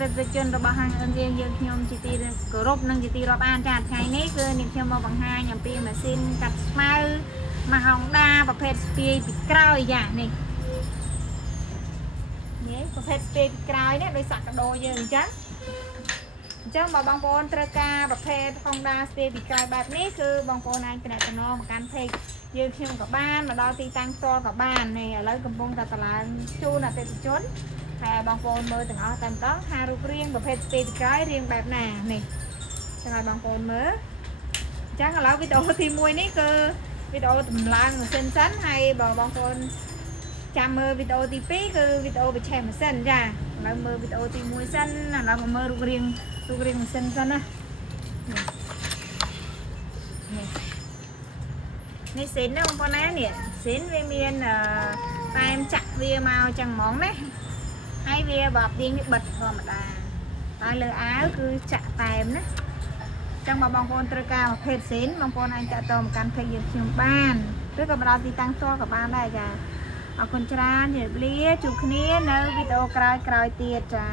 ទៅជនរបស់ហាងអឹងយើងខ្ញុំជាទីគោរពនិងជាទីរាប់អានចាថ្ងៃនេះគឺនាងខ្ញុំមកបង្ហាញអំពីម៉ាស៊ីនកាត់ស្មៅម៉ាហុងដាប្រភេទស្ពាយពីក្រោយយ៉ានេះប្រភេទស្ពាយពីក្រោយនេះដោយសាក់កដោយើងអញ្ចឹងបើបងប្អូនត្រូវការប្រភេទហុងដាស្ពាយពីក្រោយបែបនេះគឺបងប្អូនអាចតំណមកកាន់ពេកយើងខ្ញុំក៏បានមកដល់ទីតាំងផ្ទាល់ក៏បាននេះឥឡូវកំពុងតែតឡើងជូនអតិថិជនហើយបងប្អូនមើលទាំងអស់តែម្ដងថារូបរាងប្រភេទស្ពាយពីក្រោយរាងបែបណានេះចឹងឲ្យបងប្អូនមើលអញ្ចឹងឥឡូវវីដេអូទី1នេះគឺវីដេអូតម្លើងម៉ាស៊ីនសិនហើយបងប្អូនចាំមើលវីដេអូទី2គឺវីដេអូបញ្ឆេះម៉ាស៊ីនចាឥឡូវមើលវីដេអូទី1សិនឥឡូវមកមើលរូបរាងម៉ាស៊ីនសិនណានេះសិនណាបងប្អូនណានេះសិនវាមានតែមចាក់វាមកចឹងហ្មងណាហើយវាបើទាញវាបិទធម្មតាតែលើអាវគឺចាក់តែមណាចឹងបងប្អូនត្រូវការប្រភេទសិនបងប្អូនអាចតាក់ទងមកកាន់ពេកយើងខ្ញុំបានឬក៏មកដល់ទីតាំងផ្ទាល់ក៏បានដែរចាអរគុណច្រើនជម្រាបលាជួបគ្នានៅវីដេអូក្រោយទៀតចា